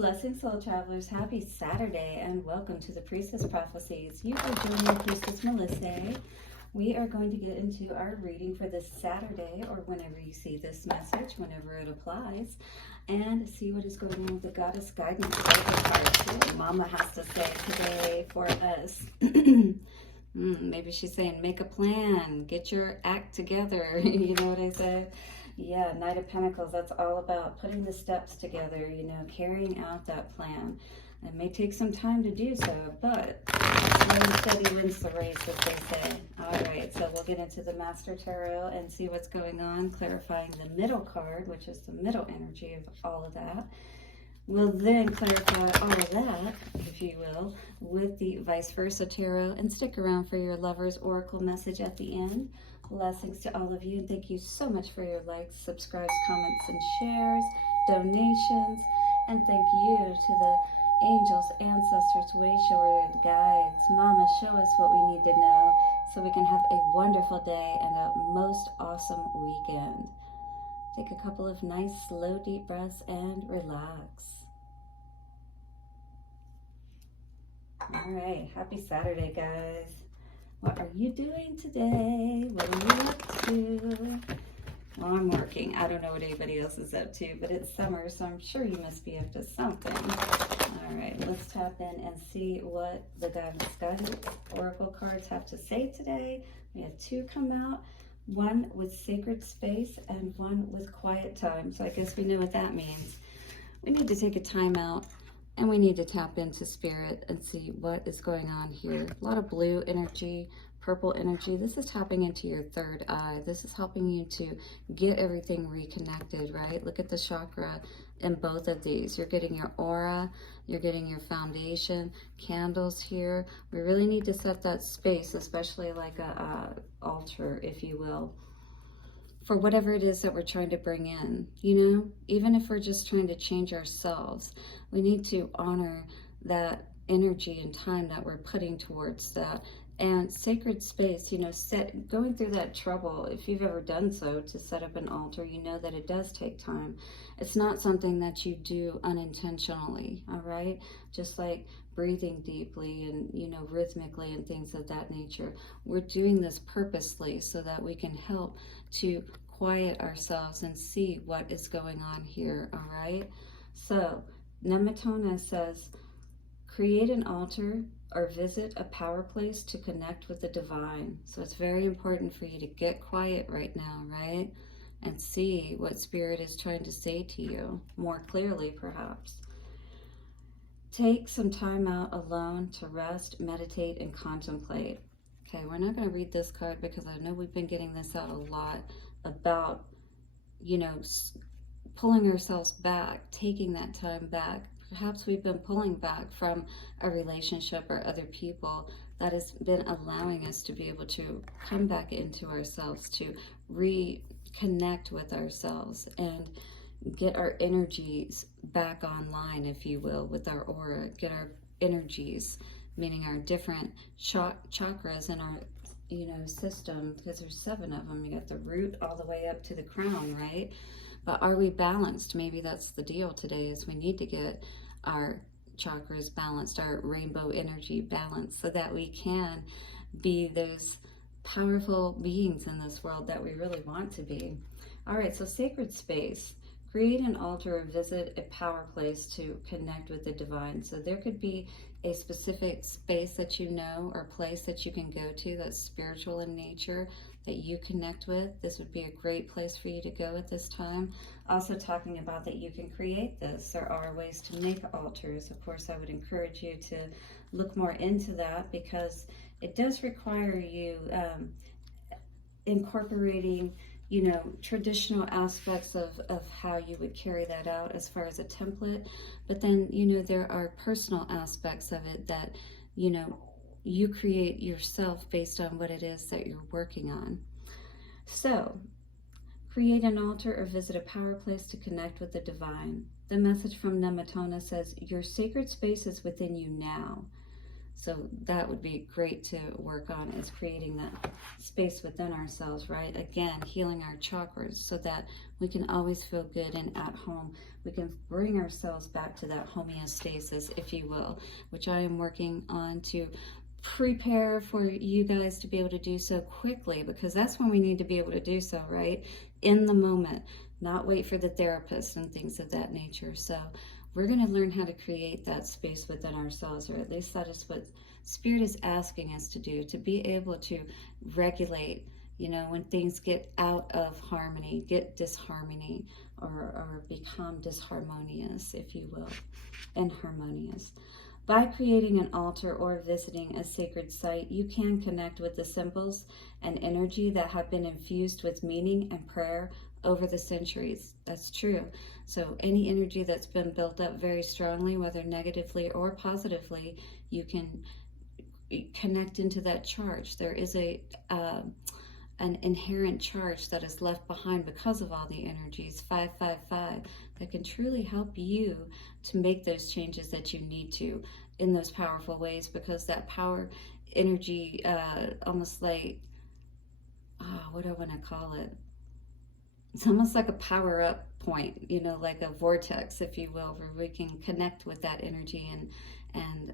Blessings, soul travelers. Happy Saturday and welcome to the Priestess Prophecies. You are joining Priestess Melissae. We are going to get into our reading for this Saturday, or whenever you see this message, whenever it applies, and see what is going on with the Goddess Guidance card. Mama has to say today for us. Maybe she's saying, make a plan, get your act together. You know what I said? Yeah, Knight of Pentacles, that's all about putting the steps together, you know, carrying out that plan. It may take some time to do so, but slow and steady wins the race, as they say. All right, so we'll get into the Master Tarot and see what's going on, clarifying the middle card, which is the middle energy of all of that. We'll then clarify all of that, if you will, with the Vice Versa Tarot, and stick around for your Lover's Oracle message at the end. Blessings to all of you, and thank you so much for your likes, subscribes, comments, and shares, donations, and thank you to the angels, ancestors, way showers, guides. Mama, show us what we need to know so we can have a wonderful day and a most awesome weekend. Take a couple of nice, slow, deep breaths and relax. All right, happy Saturday, guys. What are you doing today? What are you up to? Well, I'm working. I don't know what anybody else is up to, but it's summer, so I'm sure you must be up to something. All right, let's tap in and see what the Guidance Oracle cards have to say today. We have two come out, one with sacred space and one with quiet time. So I guess we know what that means. We need to take a time out and we need to tap into spirit and see what is going on here. A lot of blue energy, purple energy. This is tapping into your third eye. This is helping you to get everything reconnected, right? Look at the chakra in both of these. You're getting your aura, you're getting your foundation, candles here. We really need to set that space, especially like a altar, if you will, for whatever it is that we're trying to bring in, you know? Even if we're just trying to change ourselves, we need to honor that energy and time that we're putting towards that. And sacred space, you know, going through that trouble, if you've ever done so, to set up an altar, you know that it does take time. It's not something that you do unintentionally, all right? Just like breathing deeply and, you know, rhythmically and things of that nature. We're doing this purposely so that we can help to quiet ourselves and see what is going on here, all right? So, Nemetona says, create an altar or visit a power place to connect with the divine. So it's very important for you to get quiet right now, right? And see what Spirit is trying to say to you more clearly, perhaps. Take some time out alone to rest, meditate, and contemplate. Okay, we're not going to read this card because I know we've been getting this out a lot about, you know, pulling ourselves back, taking that time back. Perhaps we've been pulling back from a relationship or other people that has been allowing us to be able to come back into ourselves, to reconnect with ourselves and get our energies back online, if you will, with our aura, get our energies, meaning our different chakras in our, you know, system, because there's 7 of them. You got the root all the way up to the crown, right? But are we balanced? Maybe that's the deal today, is we need to get our chakras balanced, our rainbow energy balanced, so that we can be those powerful beings in this world that we really want to be. All right, so sacred space. Create an altar or visit a power place to connect with the divine. So there could be a specific space that you know or place that you can go to that's spiritual in nature, that you connect with. This would be a great place for you to go at this time. Also talking about that you can create this. There are ways to make altars. Of course, I would encourage you to look more into that because it does require you incorporating, you know, traditional aspects of how you would carry that out as far as a template. But then, you know, there are personal aspects of it that, you know, you create yourself based on what it is that you're working on. So, create an altar or visit a power place to connect with the divine. The message from Nemetona says, your sacred space is within you now. So that would be great to work on, is creating that space within ourselves, right? Again, healing our chakras so that we can always feel good and at home we can bring ourselves back to that homeostasis, if you will, which I am working on to prepare for you guys to be able to do so quickly, because that's when we need to be able to do so, right? In the moment, not wait for the therapist and things of that nature. So we're going to learn how to create that space within ourselves, or at least that is what Spirit is asking us to do, to be able to regulate, you know, when things get out of harmony, get disharmony, or become disharmonious, if you will, inharmonious. By creating an altar or visiting a sacred site, you can connect with the symbols and energy that have been infused with meaning and prayer over the centuries. That's true. So any energy that's been built up very strongly, whether negatively or positively, you can connect into that charge. There is an inherent charge that is left behind because of all the energies, 555, that can truly help you to make those changes that you need to in those powerful ways, because that power energy, almost like, what do I want to call it? It's almost like a power up point, you know, like a vortex, if you will, where we can connect with that energy and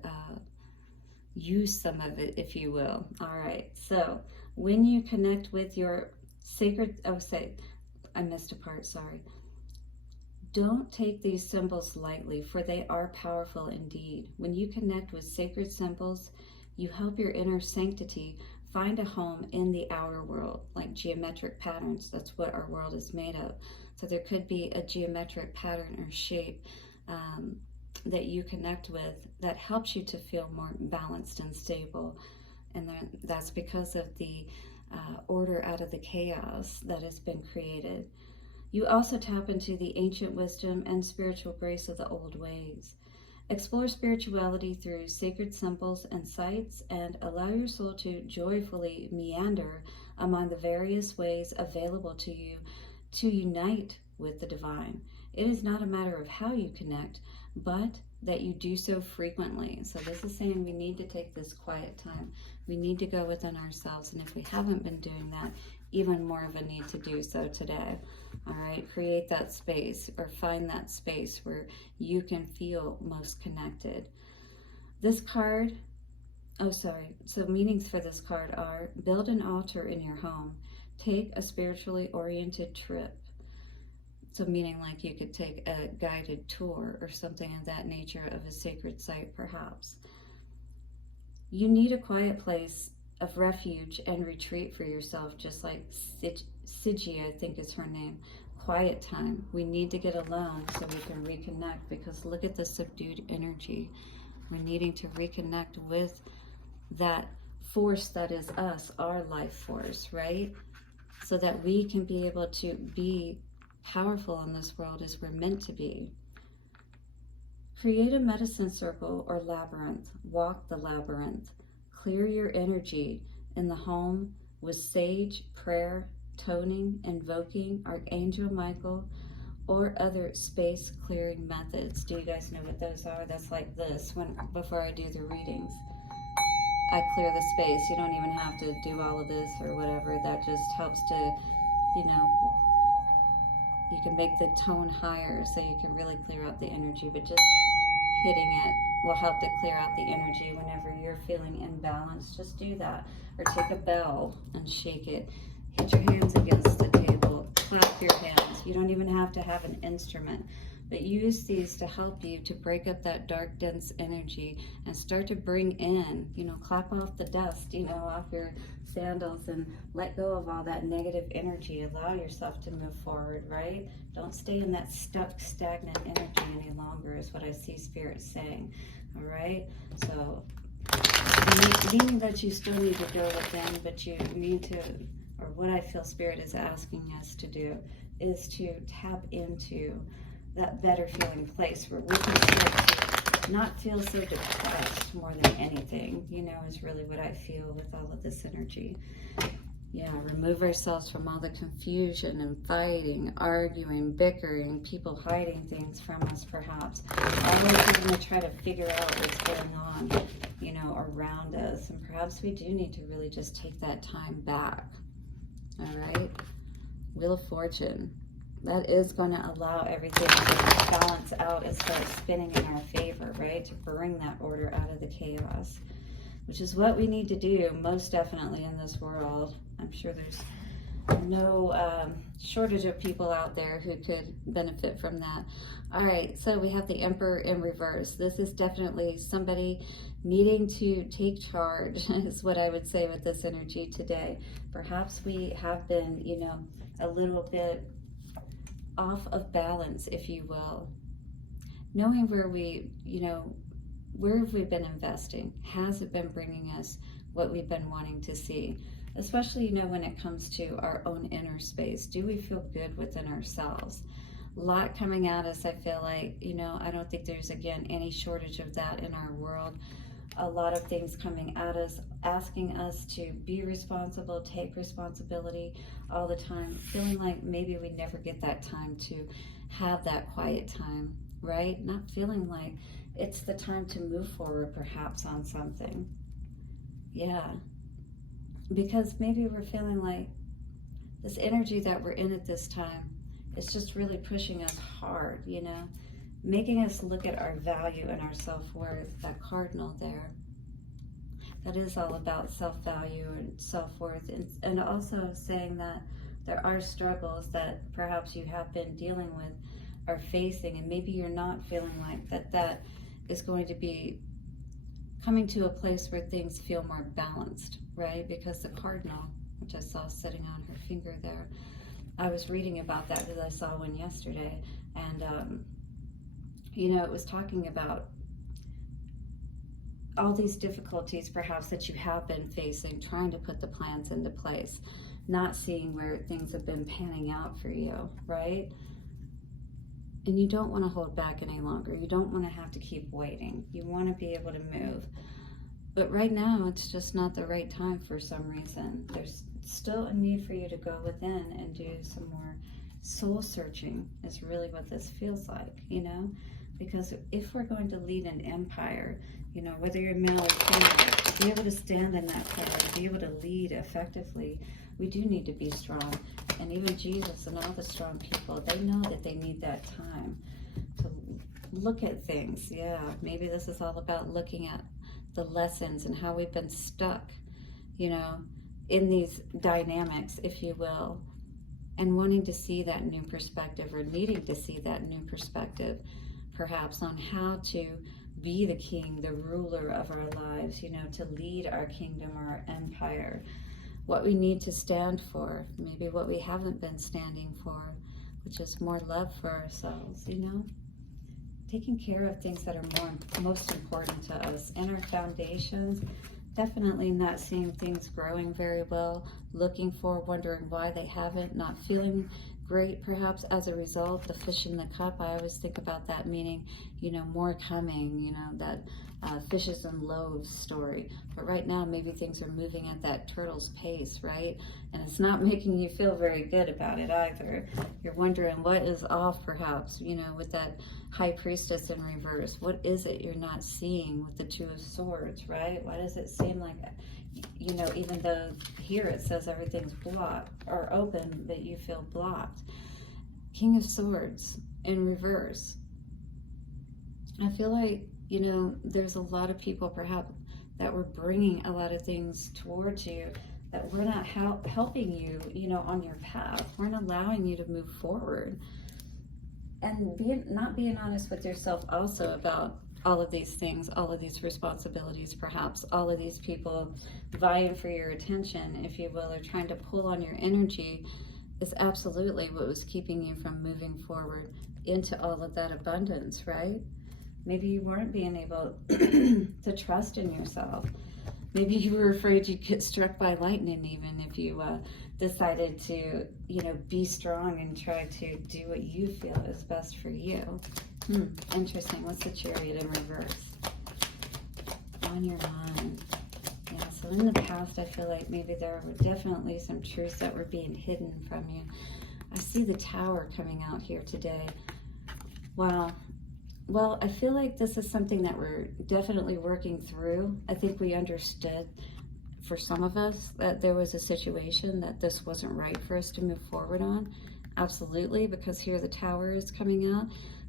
use some of it, if you will. All right, so when you connect with your sacred, I missed a part, sorry. Don't take these symbols lightly, for they are powerful indeed. When you connect with sacred symbols, you help your inner sanctity find a home in the outer world, like geometric patterns. That's what our world is made of. So there could be a geometric pattern or shape that you connect with that helps you to feel more balanced and stable. And that's because of the order out of the chaos that has been created. You also tap into the ancient wisdom and spiritual grace of the old ways. Explore spirituality through sacred symbols and sites, and allow your soul to joyfully meander among the various ways available to you to unite with the divine. It is not a matter of how you connect, but that you do so frequently. So this is saying we need to take this quiet time. We need to go within ourselves, and if we haven't been doing that, even more of a need to do so today. All right, create that space, or find that space where you can feel most connected. This card, so meanings for this card are: build an altar in your home, take a spiritually oriented trip. So meaning like you could take a guided tour or something of that nature of a sacred site, perhaps. You need a quiet place of refuge and retreat for yourself, just like Sige, I think is her name. Quiet time. We need to get alone so we can reconnect, because look at the subdued energy. We're needing to reconnect with that force that is us, our life force, right? So that we can be able to be powerful in this world as we're meant to be. Create a medicine circle or labyrinth. Walk the labyrinth. Clear your energy in the home with sage, prayer, toning, invoking Archangel Michael, or other space clearing methods. Do you guys know what those are? That's like this. Before I do the readings, I clear the space. You don't even have to do all of this or whatever. That just helps to, you know, you can make the tone higher so you can really clear out the energy, but just hitting it will help to clear out the energy whenever you're feeling imbalanced. Just do that. Or take a bell and shake it. Hit your hands against the table. Clap your hands. You don't even have to have an instrument, but use these to help you to break up that dark, dense energy and start to bring in, you know, clap off the dust, you know, off your sandals, and let go of all that negative energy. Allow yourself to move forward, right? Don't stay in that stuck, stagnant energy any longer, is what I see Spirit saying. All right? So, meaning that you still need to go within, but you need to, or what I feel Spirit is asking us to do, is to tap into that better feeling place where we can start to not feel so depressed more than anything, you know, is really what I feel with all of this energy. Yeah, remove ourselves from all the confusion and fighting, arguing, bickering, people hiding things from us, perhaps. Always going to try to figure out what's going on, you know, around us. And perhaps we do need to really just take that time back. All right? Wheel of Fortune. That is going to allow everything to balance out and start spinning in our favor, right? To bring that order out of the chaos, which is what we need to do most definitely in this world. I'm sure there's no shortage of people out there who could benefit from that. All right, so we have the Emperor in reverse. This is definitely somebody needing to take charge, is what I would say with this energy today. Perhaps we have been, you know, a little bit off of balance, if you will. Knowing where we, you know, where have we been investing? Has it been bringing us what we've been wanting to see? Especially, you know, when it comes to our own inner space. Do we feel good within ourselves? A lot coming at us, I feel like, you know, I don't think there's, again, any shortage of that in our world. A lot of things coming at us, asking us to be responsible, take responsibility all the time, feeling like maybe we never get that time to have that quiet time, right? Not feeling like it's the time to move forward perhaps on something. Yeah. Because maybe we're feeling like this energy that we're in at this time is just really pushing us hard, you know, making us look at our value and our self-worth, that cardinal there. That is all about self-value and self-worth, and also saying that there are struggles that perhaps you have been dealing with or facing, and maybe you're not feeling like that is going to be coming to a place where things feel more balanced, right? Because the cardinal, which I saw sitting on her finger there, I was reading about that because I saw one yesterday, and you know, it was talking about all these difficulties perhaps that you have been facing, trying to put the plans into place, not seeing where things have been panning out for you, right? And you don't want to hold back any longer. You don't want to have to keep waiting. You want to be able to move. But right now, it's just not the right time for some reason. There's still a need for you to go within and do some more soul searching, is really what this feels like, you know? Because if we're going to lead an empire, you know, whether you're male or female, to be able to stand in that power, to be able to lead effectively, we do need to be strong. And even Jesus and all the strong people, they know that they need that time to look at things. Yeah, maybe this is all about looking at the lessons and how we've been stuck, you know, in these dynamics, if you will, and wanting to see that new perspective, or needing to see that new perspective, perhaps on how to be the king, the ruler of our lives, you know, to lead our kingdom or our empire, what we need to stand for, maybe what we haven't been standing for, which is more love for ourselves, you know, taking care of things that are most important to us, and our foundations, definitely not seeing things growing very well, looking for, wondering why they haven't, not feeling great perhaps as a result. The fish in the cup, I always think about that meaning, you know, more coming, you know, that fishes and loaves story. But right now, maybe things are moving at that turtle's pace, right? And it's not making you feel very good about it either. You're wondering what is off perhaps, you know, with that High Priestess in reverse. What is it you're not seeing with the Two of Swords, right? Why does it seem like, you know, even though here it says everything's blocked or open, but you feel blocked? King of Swords in reverse. I feel like, you know, there's a lot of people perhaps that were bringing a lot of things towards you that we're not helping you, you know, on your path. We're not allowing you to move forward. And not being honest with yourself also about all of these things, all of these responsibilities, perhaps all of these people vying for your attention, if you will, or trying to pull on your energy, is absolutely what was keeping you from moving forward into all of that abundance, right? Maybe you weren't being able to trust in yourself. Maybe you were afraid you'd get struck by lightning even if you decided to, you know, be strong and try to do what you feel is best for you. Interesting. What's the Chariot in reverse? On your mind. Yeah, so in the past, I feel like maybe there were definitely some truths that were being hidden from you. I see the Tower coming out here today. Wow. Well, I feel like this is something that we're definitely working through. I think we understood, for some of us, that there was a situation that this wasn't right for us to move forward on. absolutely, because here the Tower is coming out.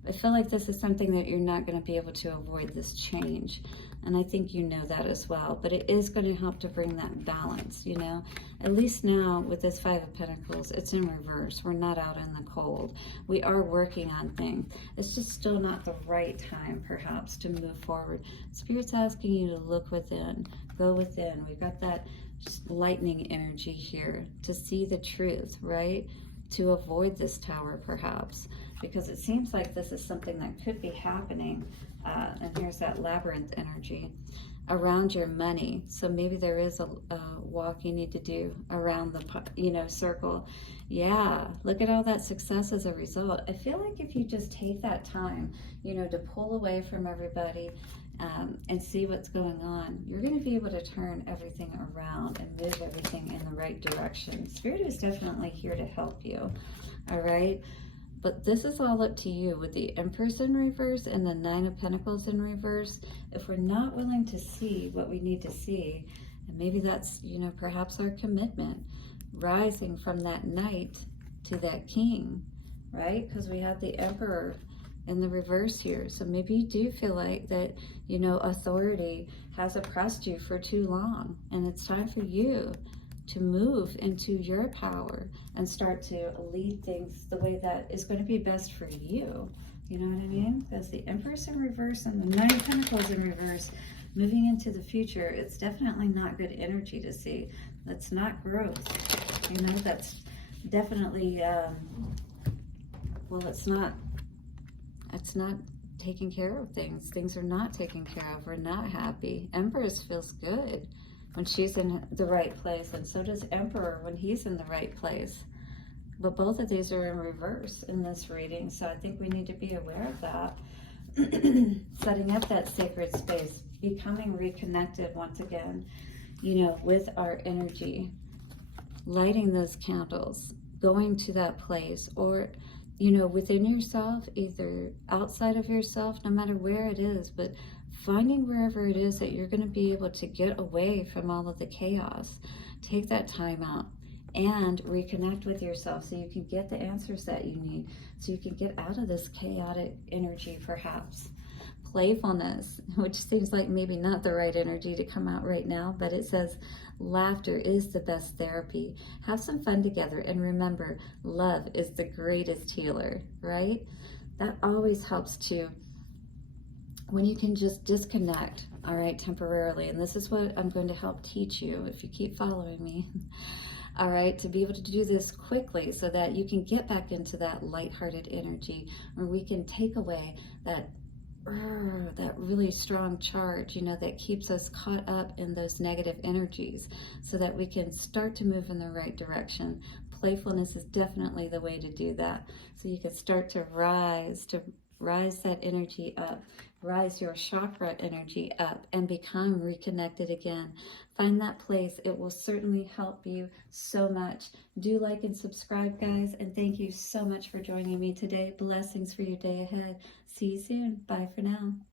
I feel like this is something that you're not going to be able to avoid, this change. And I think you know that as well. But it is going to help to bring that balance, you know. At least now with this Five of Pentacles, it's in reverse. We're not out in the cold. We are working on things. It's just still not the right time, perhaps, to move forward. Spirit's asking you to look within. Go within. We've got that just lightning energy here to see the truth, right? To avoid this Tower, perhaps, because it seems like this is something that could be happening. And here's that labyrinth energy around your money. So maybe there is a walk you need to do around the, you know, circle. Yeah, look at all that success as a result. I feel like if you just take that time, you know, to pull away from everybody and see what's going on, you're going to be able to turn everything around and move everything in the right direction. Spirit is definitely here to help you, all right? But this is all up to you with the Empress in reverse and the Nine of Pentacles in reverse. If we're not willing to see what we need to see, and maybe that's, you know, perhaps our commitment, rising from that Knight to that King, right? Because we have the Emperor in the reverse here. So maybe you do feel like that, you know, authority has oppressed you for too long, and it's time for you to move into your power and start to lead things the way that is going to be best for you. You know what I mean? Because the Empress in reverse and the Nine of Pentacles in reverse, moving into the future, it's definitely not good energy to see. That's not growth. You know, that's definitely, well, it's not taking care of things. Things are not taken care of. We're not happy. Empress feels good when she's in the right place, and so does Emperor when he's in the right place. But both of these are in reverse in this reading, so I think we need to be aware of that. Setting up that sacred space, becoming reconnected once again, you know, with our energy, lighting those candles, going to that place, or, you know, within yourself, either outside of yourself, no matter where it is, but finding wherever it is that you're going to be able to get away from all of the chaos. Take that time out and reconnect with yourself so you can get the answers that you need, so you can get out of this chaotic energy, perhaps. Playfulness, which seems like maybe not the right energy to come out right now, but it says laughter is the best therapy. Have some fun together, and remember, love is the greatest healer, right? That always helps too, when you can just disconnect, all right, temporarily. And this is what I'm going to help teach you if you keep following me, all right, to be able to do this quickly so that you can get back into that lighthearted energy, where we can take away that really strong charge, you know, that keeps us caught up in those negative energies, so that we can start to move in the right direction. Playfulness is definitely the way to do that. So you can start to rise that energy up, rise your chakra energy up, and become reconnected again. Find that place. It will certainly help you so much. Do like and subscribe, guys, and thank you so much for joining me today. Blessings for your day ahead. See you soon. Bye for now.